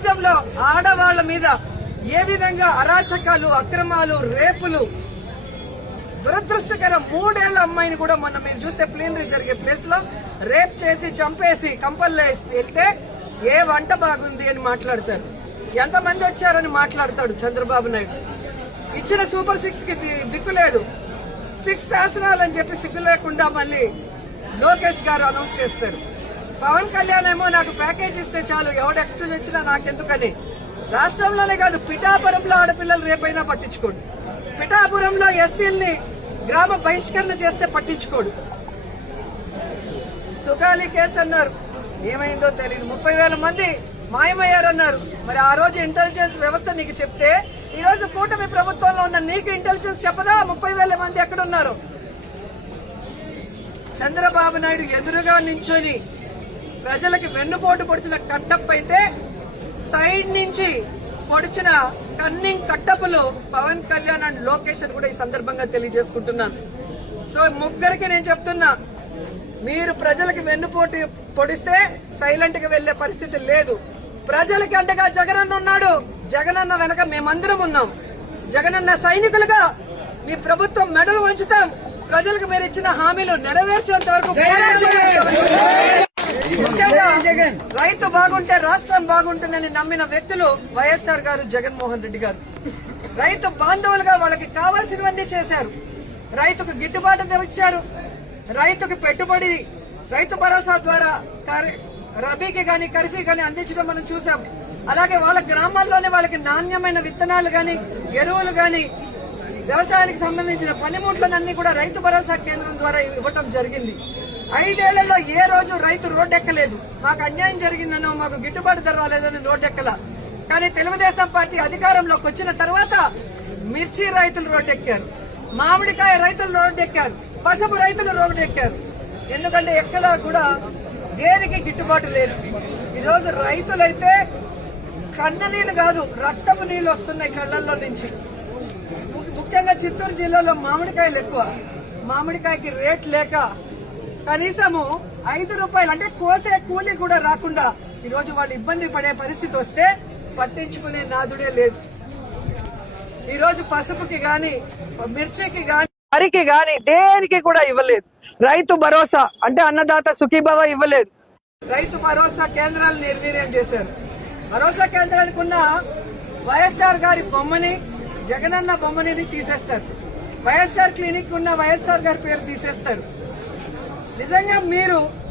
రాష్ట్రంలో ఆడవాళ్ల మీద ఏ విధంగా అరాచకాలు, అక్రమాలు, రేపులు, దురదృష్టకరం 3 ఏళ్ల అమ్మాయిని కూడా మొన్న మీరు చూస్తే ప్లీనరీ జరిగే ప్లేస్ లో రేప్ చేసి చంపేసి కంపల్లో వెళ్తే ఏ వంట బాగుంది అని మాట్లాడతారు. ఎంతమంది వచ్చారని మాట్లాడతాడు చంద్రబాబు నాయుడు. ఇచ్చిన సూపర్ 6 కి దిక్కు లేదు. 6 శాసనాలు అని చెప్పి సిగ్గు లేకుండా మళ్ళీ లోకేష్ గారు అనౌన్స్ చేస్తారు. పవన్ కళ్యాణ్ ఏమో నాకు ప్యాకేజ్ ఇస్తే చాలు, ఎవడెక్టు వచ్చినా నాకెందుకని. రాష్ట్రంలోనే కాదు, పిఠాపురంలో ఆడపిల్లలు రేపైనా పట్టించుకోడు. పిఠాపురంలో ఎస్సీల్ని గ్రామ బహిష్కరణ చేస్తే పట్టించుకోడు. సుగాలి కేసు అన్నారు, ఏమైందో తెలియదు. 30,000 మంది మాయమయ్యారన్నారు. మరి ఆ రోజు ఇంటెలిజెన్స్ వ్యవస్థ నీకు చెప్తే ఈ రోజు కూటమి ప్రభుత్వంలో ఉన్న నీకు ఇంటెలిజెన్స్ చెప్పదా 30,000 మంది ఎక్కడున్నారు? చంద్రబాబు నాయుడు ఎదురుగా నించొని ప్రజలకి వెన్నుపోటు పొడిచిన కట్టప్ప అయితే సైడ్ నుంచి పొడిచిన కన్నింగ్ కట్టప్పలు పవన్ కళ్యాణ్ అండ్ లోకేష్ అని కూడా ఈ సందర్భంగా తెలియజేసుకుంటున్నాను. సో ముగ్గురికి నేను చెప్తున్నా, మీరు ప్రజలకి వెన్నుపోటు పొడిస్తే సైలెంట్ గా వెళ్లే పరిస్థితి లేదు. ప్రజలకి అంటగా జగనన్న ఉన్నాడు. జగనన్న వెనక మేమందరం ఉన్నాం. జగనన్న సైనికులుగా మీ ప్రభుత్వం మెడలు వంచుతాం. ప్రజలకు మీరు ఇచ్చిన హామీలు నెరవేర్చేంత వరకు ముఖ్యంగా రైతు బాగుంటే రాష్ట్రం బాగుంటుందని నమ్మిన వ్యక్తులు వైఎస్ఆర్ గారు, జగన్మోహన్ రెడ్డి గారు. రైతు బాంధవులుగా వాళ్ళకి కావాల్సినవన్నీ చేశారు. రైతుకు గిట్టుబాటు ధర ఇచ్చారు. రైతుకు పెట్టుబడి రైతు భరోసా ద్వారా రబీకి గాని ఖరీఫ్కి గాని అందించడం మనం చూసాం. అలాగే వాళ్ళ గ్రామాల్లోనే వాళ్ళకి నాణ్యమైన విత్తనాలు గాని, ఎరువులు గాని, వ్యవసాయానికి సంబంధించిన పనిముట్లనన్నీ కూడా రైతు భరోసా కేంద్రం ద్వారా ఇవ్వటం జరిగింది. 5 ఏళ్లలో ఏ రోజు రైతు రోడ్డెక్కలేదు. మాకు అన్యాయం జరిగిందనో, మాకు గిట్టుబాటు ధర రాలేదని రోడ్డెక్కల. కానీ తెలుగుదేశం పార్టీ అధికారంలోకి వచ్చిన తర్వాత మిర్చి రైతులు రోడ్డెక్కారు, మామిడికాయ రైతులు రోడ్డెక్కారు, పసుపు రైతులు రోడ్డెక్కారు. ఎందుకంటే ఎక్కడా కూడా దేనికి గిట్టుబాటు లేదు. ఈరోజు రైతులైతే కన్న నీళ్లు కాదు, రక్తపు నీళ్లు వస్తున్నాయి కళ్లల్లో నుంచి. ముఖ్యంగా చిత్తూరు జిల్లాలో మామిడికాయలు ఎక్కువ. మామిడికాయకి రేట్ లేక కనీసము 5 రూపాయలు అంటే కోసే కూలీ కూడా రాకుండా ఈరోజు వాళ్ళు ఇబ్బంది పడే పరిస్థితి వస్తే పట్టించుకునే నాదుడే లేదు. ఈరోజు పసుపుకి గాని, మిర్చికి గాని, వరికి గాని దేనికి కూడా ఇవ్వలేదు. రైతు భరోసా అంటే అన్నదాత సుఖీభవ ఇవ్వలేదు. రైతు భరోసా కేంద్రాలు నిర్వీర్యం చేశారు. భరోసా కేంద్రానికి ఉన్న వైఎస్ఆర్ గారి బొమ్మని, జగనన్న బొమ్మని తీసేస్తారు. వైఎస్ఆర్ క్లినిక్ ఉన్న వైఎస్ఆర్ గారి పేరు తీసేస్తారు. నిజంగా మీరు